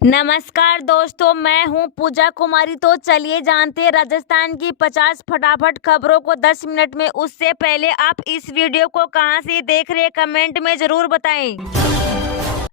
नमस्कार दोस्तों, मैं हूं पूजा कुमारी। तो चलिए जानते हैं राजस्थान की 50 फटाफट खबरों को 10 मिनट में। उससे पहले आप इस वीडियो को कहां से देख रहे हैं कमेंट में जरूर बताएं।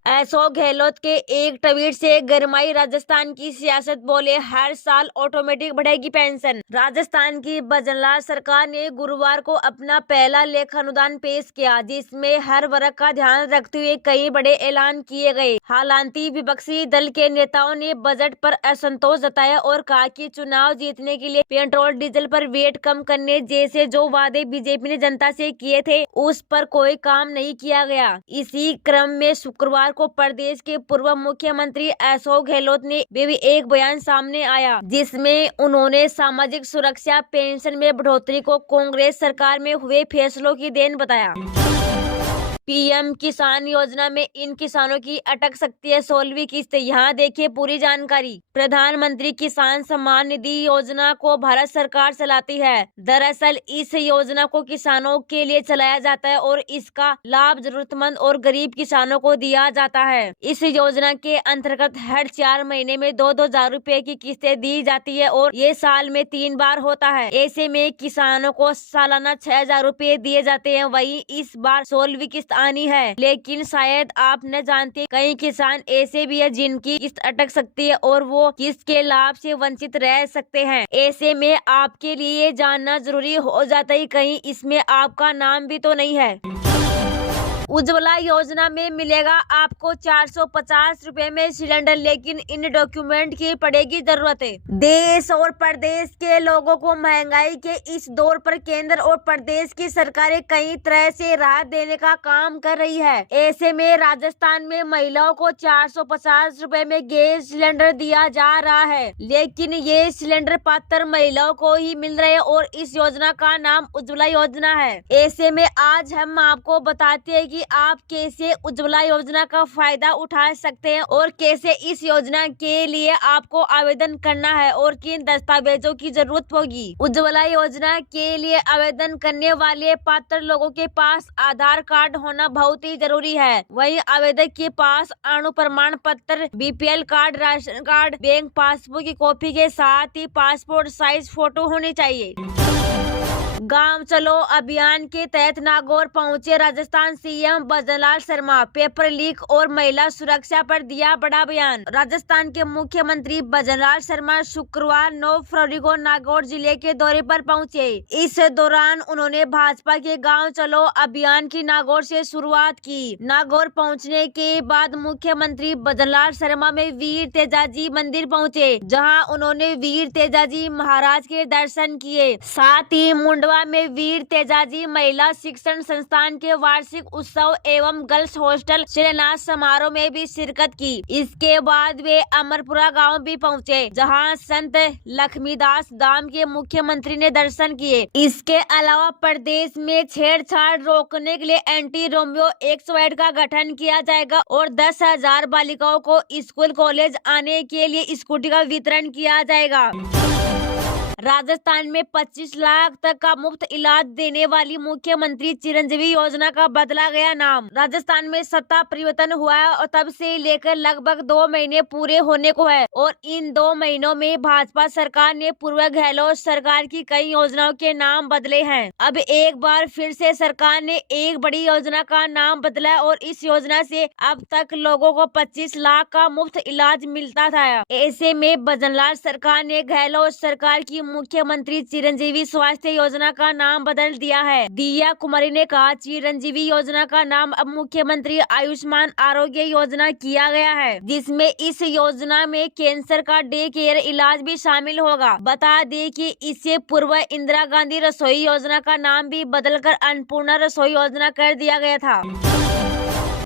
अशोक गहलोत के एक ट्वीट से गरमाई राजस्थान की सियासत। बोले, हर साल ऑटोमेटिक बढ़ेगी पेंशन। राजस्थान की भजनलाल सरकार ने गुरुवार को अपना पहला लेखा अनुदान पेश किया, जिसमें हर वर्ग का ध्यान रखते हुए कई बड़े ऐलान किए गए। हालांकि विपक्षी दल के नेताओं ने बजट पर असंतोष जताया और कहा कि चुनाव जीतने के लिए पेट्रोल डीजल पर वेट कम करने जैसे जो वादे बीजेपी ने जनता से किए थे, उस पर कोई काम नहीं किया गया। इसी क्रम में शुक्रवार को प्रदेश के पूर्व मुख्यमंत्री अशोक गहलोत ने भी एक बयान सामने आया, जिसमें उन्होंने सामाजिक सुरक्षा पेंशन में बढ़ोतरी को कांग्रेस सरकार में हुए फैसलों की देन बताया। पीएम किसान योजना में इन किसानों की अटक सकती है 16वीं किस्त। यहाँ देखिए पूरी जानकारी। प्रधानमंत्री किसान सम्मान निधि योजना को भारत सरकार चलाती है। दरअसल इस योजना को किसानों के लिए चलाया जाता है और इसका लाभ जरूरतमंद और गरीब किसानों को दिया जाता है। इस योजना के अंतर्गत हर 4 महीने में 2-2 हजार रुपए की किस्तें दी जाती है और ये साल में 3 बार होता है। ऐसे में किसानों को सालाना 6,000 रुपए दिए जाते हैं। वहीं इस बार 16वीं किस्त आनी है, लेकिन शायद आप न जानते, कई किसान ऐसे भी है जिनकी किस्त अटक सकती है और वो किस्त के लाभ से वंचित रह सकते हैं। ऐसे में आपके लिए जानना जरूरी हो जाता है, कहीं इसमें आपका नाम भी तो नहीं है। उज्ज्वला योजना में मिलेगा आपको 450 रुपए में सिलेंडर, लेकिन इन डॉक्यूमेंट की पड़ेगी जरूरत। देश और प्रदेश के लोगों को महंगाई के इस दौर पर केंद्र और प्रदेश की सरकारें कई तरह से राहत देने का काम कर रही है। ऐसे में राजस्थान में महिलाओं को 450 रुपए में गैस सिलेंडर दिया जा रहा है, लेकिन ये सिलेंडर पात्र महिलाओं को ही मिल रहे हैं और इस योजना का नाम उज्ज्वला योजना है। ऐसे में आज हम आपको बताते हैं कि आप कैसे उज्ज्वला योजना का फायदा उठा सकते हैं और कैसे इस योजना के लिए आपको आवेदन करना है और किन दस्तावेजों की जरूरत होगी। उज्ज्वला योजना के लिए आवेदन करने वाले पात्र लोगों के पास आधार कार्ड होना बहुत ही जरूरी है। वहीं आवेदक के पास अणु प्रमाण पत्र, BPL card, ration card, bank passbook की कॉपी के साथ ही पासपोर्ट साइज फोटो होनी चाहिए। गांव चलो अभियान के तहत नागौर पहुंचे Rajasthan CM Bhajanlal Sharma. Paper leak और महिला सुरक्षा पर दिया बड़ा बयान। राजस्थान के मुख्यमंत्री भजनलाल शर्मा शुक्रवार 9 फरवरी को नागौर जिले के दौरे पर पहुंचे। इस दौरान उन्होंने भाजपा के गांव चलो अभियान की नागौर से शुरुआत की। नागौर पहुंचने के बाद मुख्यमंत्री भजनलाल शर्मा में वीर तेजाजी मंदिर पहुंचे, जहां उन्होंने वीर तेजाजी महाराज के दर्शन किए। साथ ही मुंडवा में वीर तेजाजी महिला शिक्षण संस्थान के वार्षिक उत्सव एवं गर्ल्स हॉस्टल शिलान्यास समारोह में भी शिरकत की। इसके बाद वे अमरपुरा गांव भी पहुंचे, जहां संत लक्ष्मीदास धाम के मुख्यमंत्री ने दर्शन किए। इसके अलावा प्रदेश में छेड़छाड़ रोकने के लिए एंटी रोमियो 108 का गठन किया जाएगा और 10,000 बालिकाओं को स्कूल कॉलेज आने के लिए स्कूटी का वितरण किया जाएगा। राजस्थान में 25 लाख तक का मुफ्त इलाज देने वाली मुख्यमंत्री चिरंजीवी योजना का बदला गया नाम। राजस्थान में सत्ता परिवर्तन हुआ है और तब से लेकर लगभग 2 महीने पूरे होने को है और इन 2 महीनों में भाजपा सरकार ने पूर्व गहलोत सरकार की कई योजनाओं के नाम बदले हैं। अब एक बार फिर से सरकार ने एक बड़ी योजना का नाम बदला और इस योजना से अब तक लोगों को 25 लाख का मुफ्त इलाज मिलता था। ऐसे में भजनलाल सरकार ने गहलोत सरकार की मुख्यमंत्री चिरंजीवी स्वास्थ्य योजना का नाम बदल दिया है। दिया कुमारी ने कहा, चिरंजीवी योजना का नाम अब मुख्यमंत्री आयुष्मान आरोग्य योजना किया गया है, जिसमें इस योजना में कैंसर का डे केयर इलाज भी शामिल होगा। बता दें कि इससे पूर्व इंदिरा गांधी रसोई योजना का नाम भी बदलकर अन्नपूर्णा रसोई योजना कर दिया गया था।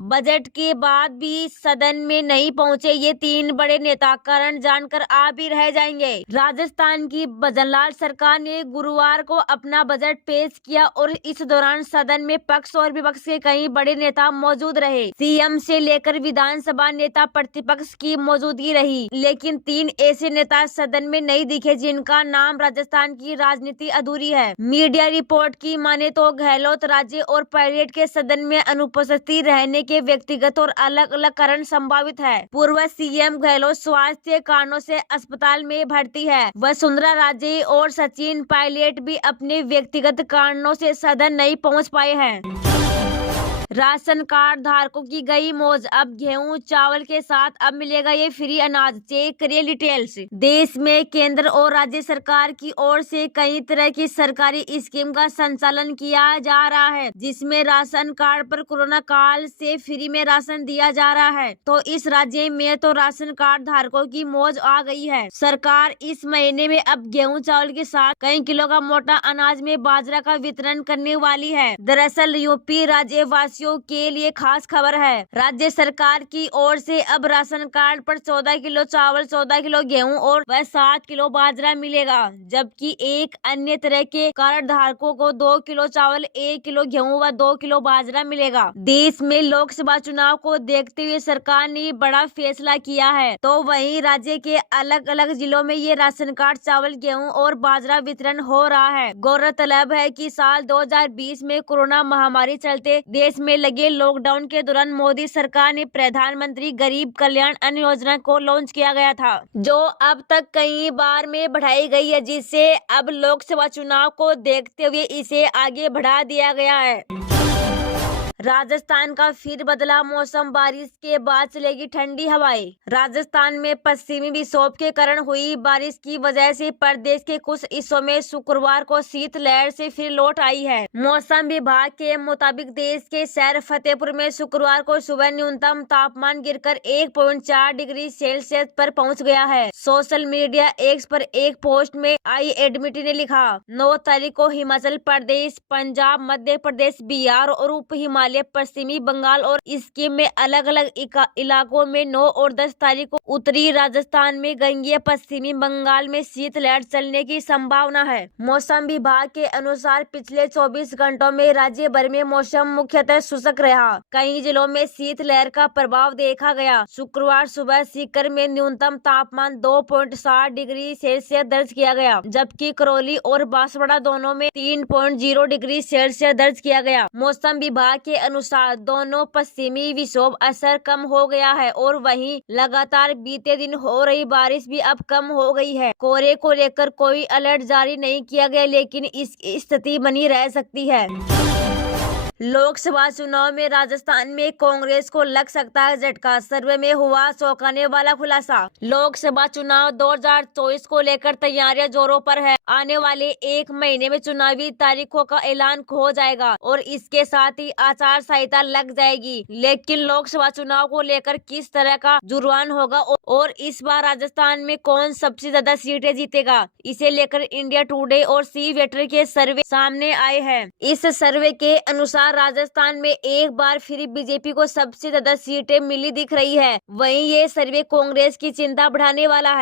बजट के बाद भी सदन में नहीं पहुंचे ये 3 बड़े नेता, कारण जानकर आप भी रह जाएंगे। राजस्थान की भजनलाल सरकार ने गुरुवार को अपना बजट पेश किया और इस दौरान सदन में पक्ष और विपक्ष के कई बड़े नेता मौजूद रहे। सीएम से लेकर विधानसभा नेता प्रतिपक्ष की मौजूदगी रही, लेकिन 3 ऐसे नेता सदन में नहीं दिखे जिनका नाम राजस्थान की राजनीति अधूरी है। मीडिया रिपोर्ट की माने तो गहलोत राज्य और पायलट के सदन में अनुपस्थित रहने के व्यक्तिगत और अलग अलग कारण संभावित है। पूर्व सीएम गहलोत स्वास्थ्य कारणों से अस्पताल में भर्ती है। वसुंधरा राजे और सचिन पायलट भी अपने व्यक्तिगत कारणों से सदन नहीं पहुंच पाए हैं। राशन कार्ड धारकों की गई मौज, अब गेहूं चावल के साथ अब मिलेगा ये फ्री अनाज। चेक करिए डिटेल्स। देश में केंद्र और राज्य सरकार की ओर से कई तरह की सरकारी स्कीम का संचालन किया जा रहा है, जिसमें राशन कार्ड पर कोरोना काल से फ्री में राशन दिया जा रहा है। तो इस राज्य में तो राशन कार्ड धारकों की मौज आ गई है। सरकार इस महीने में अब गेहूं चावल के साथ कई किलो का मोटा अनाज में बाजरा का वितरण करने वाली है। दरअसल यूपी राज्यवासियों के लिए खास खबर है। राज्य सरकार की ओर से अब राशन कार्ड पर 14 किलो चावल, 14 किलो गेहूं और 7 किलो बाजरा मिलेगा, जबकि एक अन्य तरह के कार्ड धारकों को 2 किलो चावल, 1 किलो गेहूं व 2 किलो बाजरा मिलेगा। देश में लोकसभा चुनाव को देखते हुए सरकार ने बड़ा फैसला किया है, तो वहीं राज्य के अलग अलग जिलों में ये राशन कार्ड चावल, गेहूं और बाजरा वितरण हो रहा है। गौरतलब है कि साल 2020 में कोरोना महामारी चलते देश में लगे लॉकडाउन के दौरान मोदी सरकार ने प्रधानमंत्री गरीब कल्याण अन्न योजना को लॉन्च किया गया था, जो अब तक कई बार में बढ़ाई गई है, जिससे अब लोकसभा चुनाव को देखते हुए इसे आगे बढ़ा दिया गया है। राजस्थान का फिर बदला मौसम, बारिश के बाद चलेगी ठंडी हवाएं। राजस्थान में पश्चिमी विक्षोभ के कारण हुई बारिश की वजह से प्रदेश के कुछ हिस्सों में शुक्रवार को शीतलहर से फिर लौट आई है। मौसम विभाग के मुताबिक देश के शहर फतेहपुर में शुक्रवार को सुबह न्यूनतम तापमान गिरकर 1.4 डिग्री सेल्सियस पर पहुंच गया है। सोशल मीडिया एक्स पर एक पोस्ट में आई एडमिटी ने लिखा, 9 तारीख को हिमाचल प्रदेश, पंजाब, मध्य प्रदेश, बिहार और उप हिमालय, पश्चिमी बंगाल और इसके में अलग अलग इलाकों में 9 और 10 तारीख को उत्तरी राजस्थान में गंगेय पश्चिमी बंगाल में शीतलहर चलने की संभावना है। मौसम विभाग के अनुसार पिछले 24 घंटों में राज्य भर में मौसम मुख्यतः शुष्क रहा। कई जिलों में शीतलहर का प्रभाव देखा गया। शुक्रवार सुबह सीकर में न्यूनतम तापमान 2.7 डिग्री सेल्सियस दर्ज किया गया, जबकि करौली और बांसवाड़ा दोनों में 3.0 डिग्री सेल्सियस दर्ज किया गया। मौसम विभाग के अनुसार दोनों पश्चिमी विक्षोभ असर कम हो गया है और वहीं लगातार बीते दिन हो रही बारिश भी अब कम हो गई है। कोहरे को लेकर कोई अलर्ट जारी नहीं किया गया, लेकिन इस स्थिति बनी रह सकती है। लोकसभा चुनाव में राजस्थान में कांग्रेस को लग सकता है झटका, सर्वे में हुआ चौंकाने वाला खुलासा। लोकसभा चुनाव 2024 को लेकर तैयारियां जोरों पर है। आने वाले एक महीने में चुनावी तारीखों का ऐलान हो जाएगा और इसके साथ ही आचार संहिता लग जाएगी। लेकिन लोकसभा चुनाव को लेकर किस तरह का जुर्माना होगा और इस बार राजस्थान में कौन सबसे ज्यादा सीटें जीतेगा, इसे लेकर इंडिया टुडे और सी वेटर के सर्वे सामने आए हैं। इस सर्वे के अनुसार राजस्थान में एक बार फिर बीजेपी को सबसे ज्यादा सीटें मिली दिख रही है। वहीं ये सर्वे कांग्रेस की चिंता बढ़ाने वाला है।